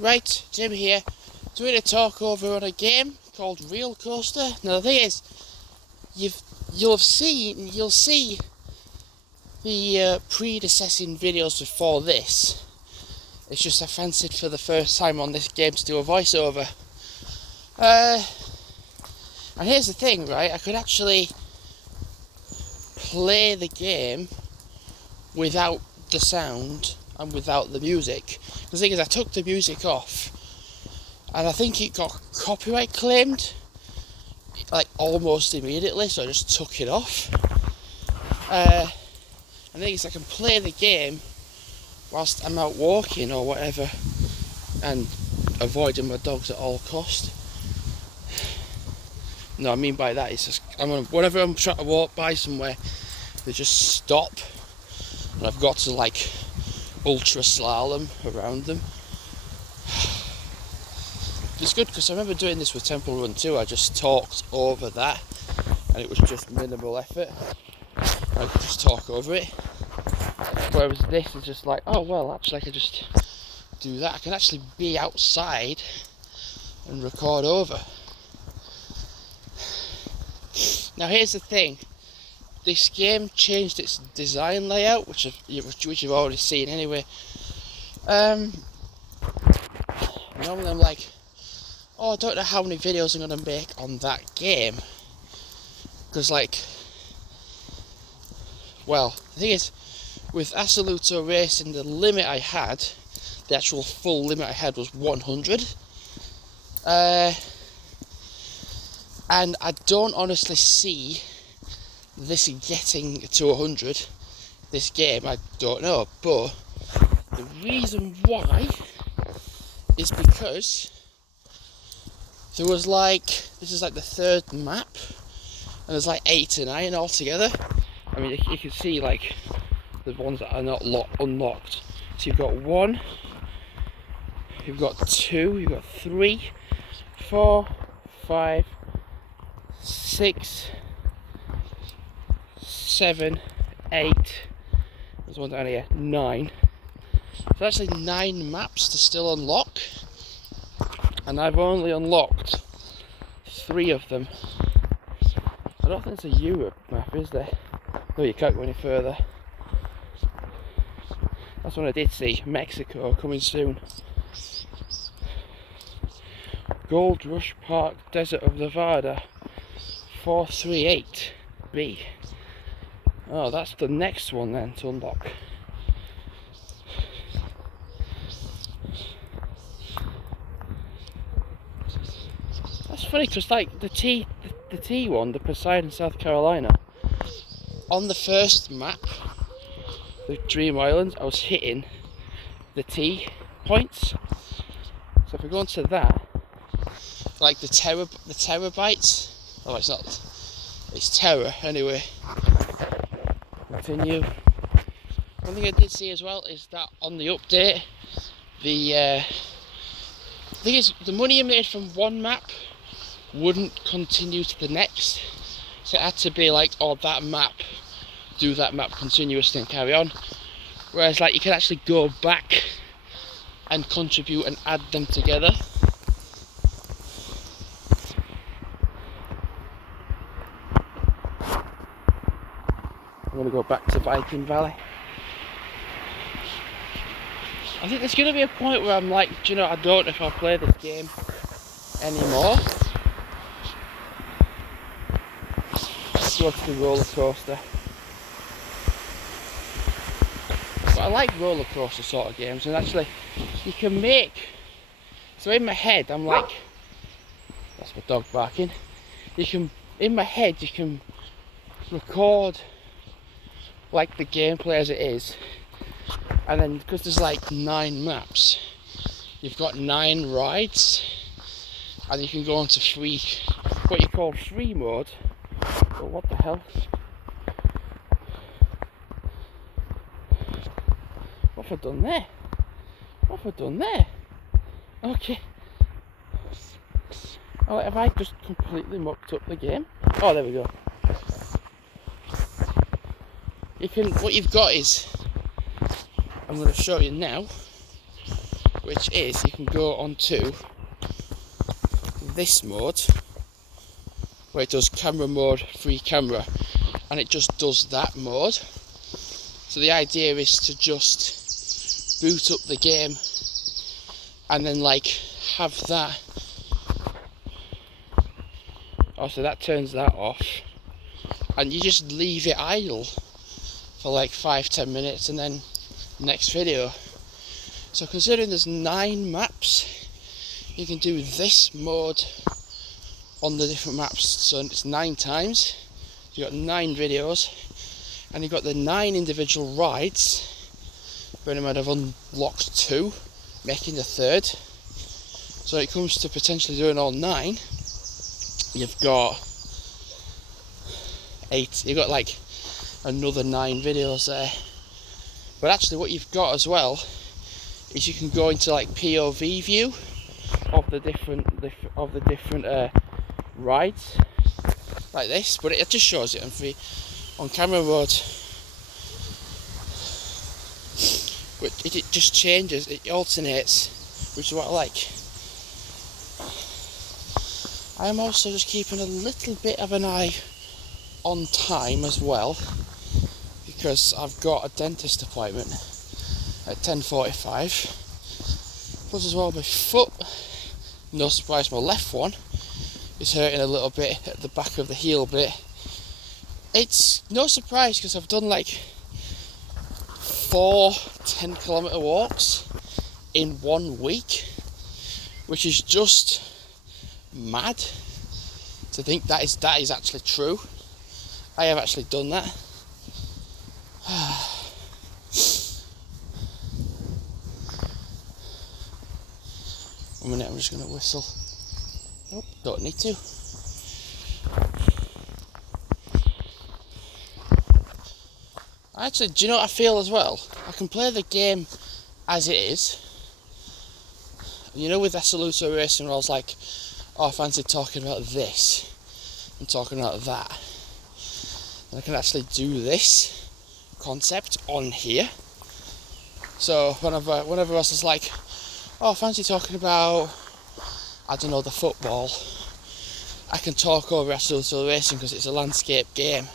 Right, Jim here, doing a talk over on a game called Real Coaster. Now the thing is, you'll see the predecessing videos before this. It's just I fancied for the first time on this game to do a voiceover. And here's the thing, right? I could actually play the game without the sound and without the music. The thing is, I took the music off, and I think it got copyright claimed, like almost immediately, so I just took it off. And the thing is, I can play the game whilst I'm out walking or whatever, and avoiding my dogs at all cost. No, I mean by that, it's just, whenever I'm trying to walk by somewhere, they just stop, and I've got to like ultra slalom around them. It's good because I remember doing this with Temple Run too. I just talked over that, and it was just minimal effort. I could just talk over it. Whereas this is just like, oh well, actually I can just do that. I can actually be outside and record over. Now here's the thing. This game changed its design layout, which you've already seen anyway. Normally I'm like, oh, I don't know how many videos I'm going to make on that game. Because well, the thing is, with Assoluto Racing, the limit I had, the actual full limit I had was 100. And I don't honestly see this getting to 100, this game, I don't know, but the reason why is because there was this is like the third map, and there's like 8 or 9 altogether. I mean, you can see like the ones that are not unlocked. So you've got 1, you've got 2, you've got 3, 4, 5, 6, 7, 8, there's one down here, 9. So actually 9 maps to still unlock, and I've only unlocked 3 of them. I don't think it's a Europe map, is there? No, you can't go any further. That's one I did see, Mexico, coming soon. Gold Rush Park, Desert of Nevada, 438B. Oh, that's the next one then to unlock. That's funny because like the T one, the Poseidon, South Carolina, on the first map, the Dream Islands, I was hitting the T points. So if I go into that, like the terabytes, oh it's not, it's Terra anyway. Continue. One thing I did see as well is that on the update, the thing is, the money you made from one map wouldn't continue to the next, so it had to be like, oh, that map, do that map continuously and carry on. Whereas like you can actually go back and contribute and add them together. I'm going to go back to Viking Valley. I think there's going to be a point where I'm like, do you know, I don't know if I'll play this game anymore. Let's go to the roller coaster. But I like roller coaster sort of games, and actually you can make, so in my head I'm like, that's my dog barking, in my head you can record like the gameplay as it is, and then because there's like 9 maps, you've got 9 rides, and you can go into what you call free mode. Oh, what the hell? What have I done there? What have I done there? Okay. Oh, have I just completely mucked up the game? Oh, there we go. What you've got is, I'm going to show you now, which is you can go onto this mode where it does camera mode, free camera, and it just does that mode. So the idea is to just boot up the game and then like have that. Also, that turns that off, and you just leave it idle for like 5-10 minutes, and then next video. So considering there's 9 maps, you can do this mode on the different maps. So it's 9 times. You got 9 videos, and you've got the 9 individual rides. Bearing in mind I've unlocked 2, making the 3rd. So it comes to potentially doing all 9. You've got 8. You've got like another 9 videos there. But actually, what you've got as well is you can go into like POV view of the different rides like this. But it just shows it on camera mode. But it just changes. It alternates, which is what I like. I'm also just keeping a little bit of an eye on time as well, because I've got a dentist appointment at 10:45. Plus as well, my foot, no surprise, my left one is hurting a little bit at the back of the heel bit. It's no surprise because I've done like 4 10-kilometre walks in 1 week, which is just mad to think that is actually true. I have actually done that. One minute, I'm just going to whistle. Nope, don't need to. Actually, do you know what I feel as well? I can play the game as it is. You know, with Assoluto Racing, where I was like, oh, I fancy talking about this and talking about that. And I can actually do this concept on here. So whenever else is like, oh, I fancy talking about, I don't know, the football, I can talk over Assoluto Racing because it's a landscape game.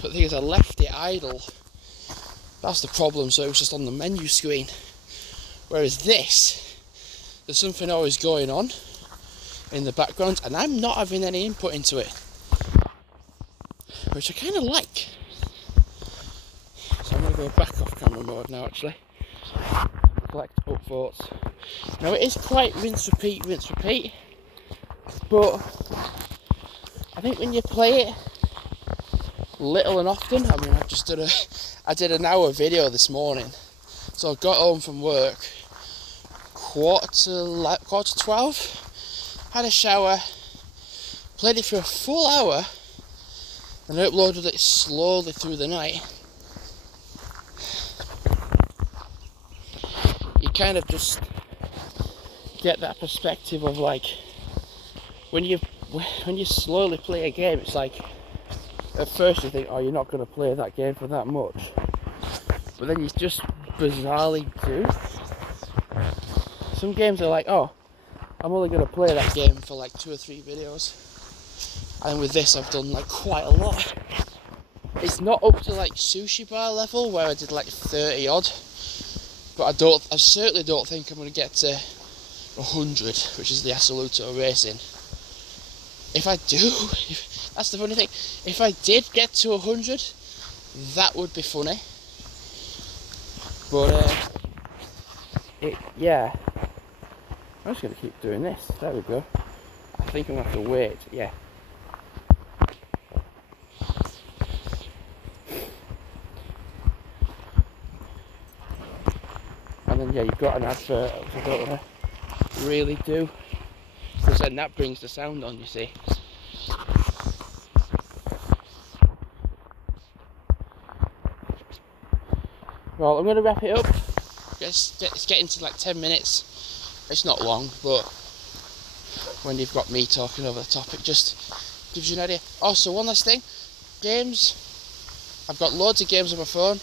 But the thing is, I left it idle. That's the problem, so it was just on the menu screen. Whereas this, there's something always going on in the background, and I'm not having any input into it, which I kind of like. So I'm going to go back off camera mode now, actually. Collect upvotes. Now it is quite rinse, repeat, but I think when you play it little and often, I mean, I did an hour video this morning, so I got home from work quarter to 12, had a shower, played it for a full hour, and uploaded it slowly through the night. You kind of just get that perspective of like, when you slowly play a game, it's like, at first you think, oh, you're not going to play that game for that much, but then you just bizarrely do. Some games are like, oh, I'm only going to play that game for like 2 or 3 videos, and with this I've done like quite a lot. It's not up to like Sushi Bar level where I did like 30 odd, but I certainly don't think I'm going to get to 100, which is the Assoluto Racing. If I do, that's the funny thing, if I did get to 100, that would be funny. But yeah, I'm just going to keep doing this. There we go. I think I'm going to have to wait, yeah. And then, yeah, you've got an advert, which I don't want to really do, because then that brings the sound on, you see. Well, I'm going to wrap it up. It's getting to like 10 minutes. It's not long, but when you've got me talking over the top, it just gives you an idea. Also, one last thing, games. I've got loads of games on my phone.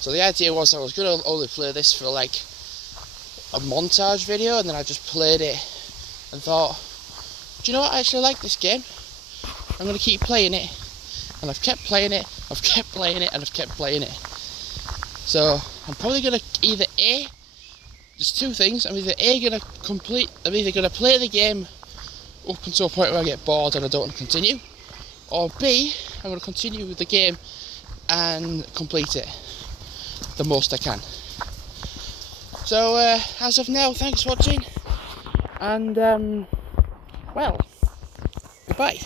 So the idea was I was going to only play this for like a montage video, and then I just played it and thought, do you know what, I actually like this game, I'm going to keep playing it. And I've kept playing it, I've kept playing it, and I've kept playing it. So I'm probably going to either there's two things, I'm either going to play the game up until a point where I get bored and I don't want to continue, or B, I'm going to continue with the game and complete it the most I can. So as of now, thanks for watching, and well, goodbye.